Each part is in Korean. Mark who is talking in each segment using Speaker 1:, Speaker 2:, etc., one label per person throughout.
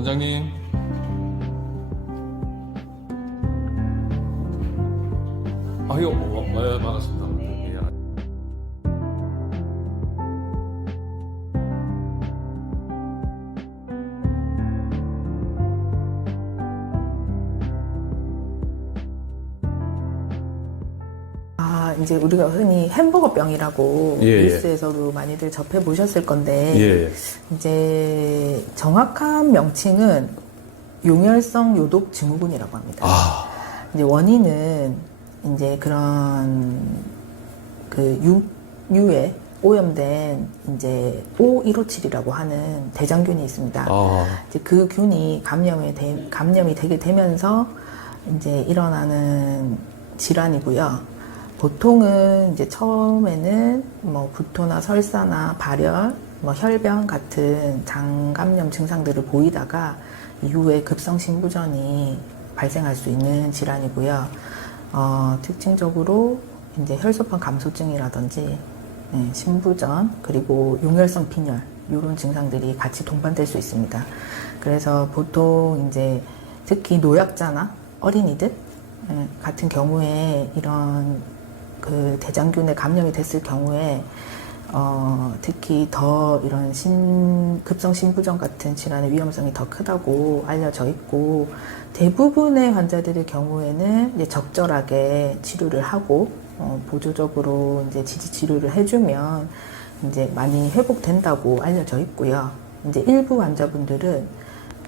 Speaker 1: 원장님. 아유, 어, 네, 반갑습니다. 예,
Speaker 2: 아, 이제 우리가 흔히 햄버거병이라고
Speaker 1: 예, 예.
Speaker 2: 뉴스에서도 많이들 접해 보셨을 건데
Speaker 1: 예.
Speaker 2: 이제 정확한 명칭은 용혈성 요독 증후군이라고 합니다.
Speaker 1: 아,
Speaker 2: 이제 원인은 이제 그런 그 유, 유에 오염된 이제 O157이라고 하는 대장균이 있습니다.
Speaker 1: 아,
Speaker 2: 이제 그 균이 감염이 되, 감염이 되게 되면서 이제 일어나는 질환이고요. 보통은 이제 처음에는 뭐 구토나 설사나 발열, 뭐 혈변 같은 장 감염 증상들을 보이다가 이후에 급성 신부전이 발생할 수 있는 질환이고요. 어, 특징적으로 이제 혈소판 감소증이라든지 네, 신부전 그리고 용혈성 빈혈 이런 증상들이 같이 동반될 수 있습니다. 그래서 보통 이제 특히 노약자나 어린이들 예, 같은 경우에 이런 그 대장균에 감염이 됐을 경우에 어, 특히 더 이런 신, 급성 신부전 같은 질환의 위험성이 더 크다고 알려져 있고 대부분의 환자들의 경우에는 이제 적절하게 치료를 하고 어, 보조적으로 이제 지지 치료를 해주면 이제 많이 회복된다고 알려져 있고요. 이제 일부 환자분들은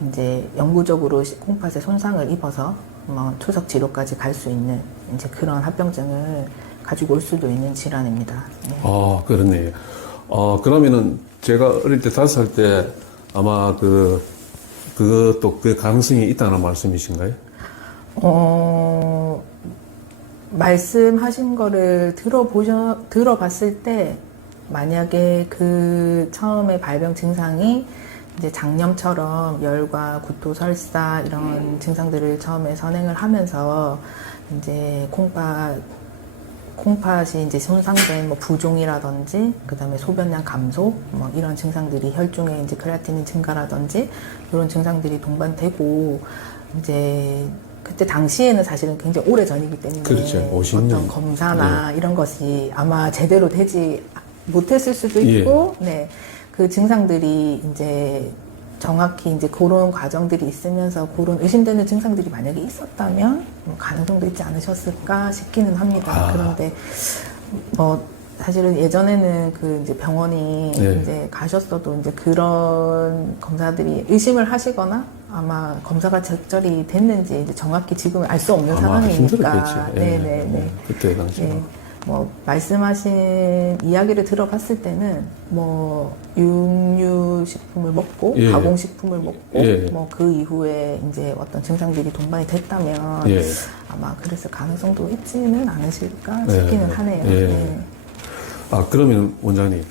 Speaker 2: 이제 영구적으로 콩팥에 손상을 입어서 뭐 초석 치료까지 갈 수 있는 이제 그런 합병증을 가지고 올 수도 있는 질환입니다. 네.
Speaker 1: 아, 그렇네요. 어, 그러면은 제가 어릴 때 다섯 살 때 아마 그, 그것도 그 가능성이 있다는 말씀이신가요?
Speaker 2: 어, 말씀하신 거를 들어보셔, 들어봤을 때, 만약에 그 처음에 발병 증상이 이제 장염처럼 열과 구토, 설사 이런 증상들을 처음에 선행을 하면서 이제 콩팥, 콩팥이 이제 손상된 뭐 부종이라든지 그다음에 소변량 감소 뭐 이런 증상들이 혈중에 이제 크레아틴인 증가라든지 이런 증상들이 동반되고 이제 그때 당시에는 사실은 굉장히 오래 전이기 때문에
Speaker 1: 그렇죠. 50 년.
Speaker 2: 어떤 검사나 이런 것이 아마 제대로 되지 못했을 수도 있고 네그 증상들이 이제 정확히 이제 그런 과정들이 있으면서 그런 의심되는 증상들이 만약에 있었다면 뭐 가능성도 있지 않으셨을까 싶기는 합니다.
Speaker 1: 아.
Speaker 2: 그런데 뭐 사실은 예전에는 그 이제 병원이
Speaker 1: 네.
Speaker 2: 이제 가셨어도 이제 그런 검사들이 의심을 하시거나 아마 검사가 적절히 됐는지 이제 정확히 지금 알수 없는 상황이니까.
Speaker 1: 힘들었겠지. 예.
Speaker 2: 네네 네.
Speaker 1: 그때 당시에.
Speaker 2: 네. 뭐 말씀하신 이야기를 들어봤을 때는 뭐 육류 식품을 먹고
Speaker 1: 예.
Speaker 2: 가공 식품을 먹고
Speaker 1: 예.
Speaker 2: 뭐그 이후에 이제 어떤 증상들이 동반이 됐다면
Speaker 1: 예.
Speaker 2: 아마 그랬을 가능성도 있지는 않으실까
Speaker 1: 예.
Speaker 2: 싶기는 하네요.
Speaker 1: 예.
Speaker 2: 네.
Speaker 1: 아, 그러면 원장님.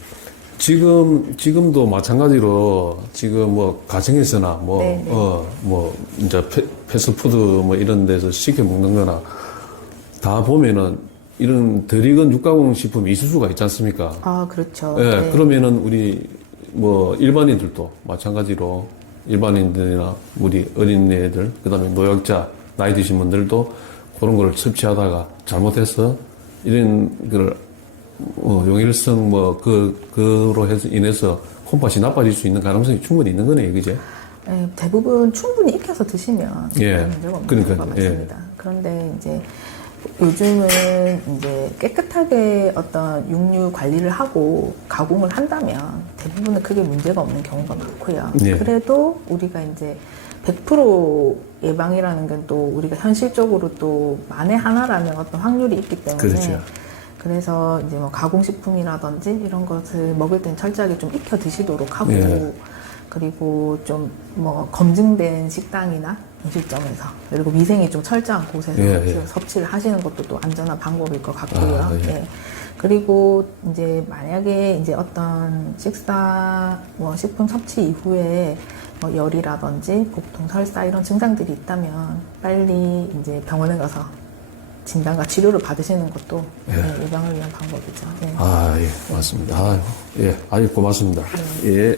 Speaker 1: 지금, 지금도 마찬가지로 지금 뭐 가정에서나 뭐,
Speaker 2: 네, 네.
Speaker 1: 어, 뭐, 이제 패, 패스트푸드 뭐 이런 데서 시켜 먹는 거나 다 보면은 이런 덜 익은 육가공 식품이 있을 수가 있지 않습니까?
Speaker 2: 아 그렇죠.
Speaker 1: 예,
Speaker 2: 네.
Speaker 1: 그러면은 우리 뭐 일반인들도 마찬가지로 일반인들이나 우리 어린애들, 그 다음에 노약자, 나이 드신 분들도 그런 걸 섭취하다가 잘못해서 이런 걸 어, 용일성 뭐 그, 그로 해서 인해서 콩팥이 나빠질 수 있는 가능성이 충분히 있는 거네요, 그제?
Speaker 2: 예, 대부분 충분히 익혀서 드시면
Speaker 1: 예.
Speaker 2: 문제가 없는. 경우가 많습니다. 그런데 이제 요즘은 이제 깨끗하게 어떤 육류 관리를 하고 가공을 한다면 대부분은 크게 문제가 없는 경우가 많고요.
Speaker 1: 예.
Speaker 2: 그래도 우리가 이제 100% 예방이라는 건 또 우리가 현실적으로 또 만에 하나라면 어떤 확률이 있기 때문에
Speaker 1: 그렇죠.
Speaker 2: 그래서 이제 뭐 가공식품이라든지 이런 것을 먹을 땐 철저하게 좀 익혀 드시도록 하고
Speaker 1: 예.
Speaker 2: 그리고 좀 뭐 검증된 식당이나 음식점에서 그리고 위생이 좀 철저한 곳에서
Speaker 1: 예, 예.
Speaker 2: 섭취를 하시는 것도 또 안전한 방법일 것 같고요.
Speaker 1: 아, 예.
Speaker 2: 예. 그리고 이제 만약에 이제 어떤 식사 뭐 식품 섭취 이후에 뭐 열이라든지 복통, 설사 이런 증상들이 있다면 빨리 이제 병원에 가서 진단과 치료를 받으시는 것도
Speaker 1: 예.
Speaker 2: 네, 예방을 위한 방법이죠. 예.
Speaker 1: 아, 예, 맞습니다. 아, 예, 아유, 고맙습니다. 예.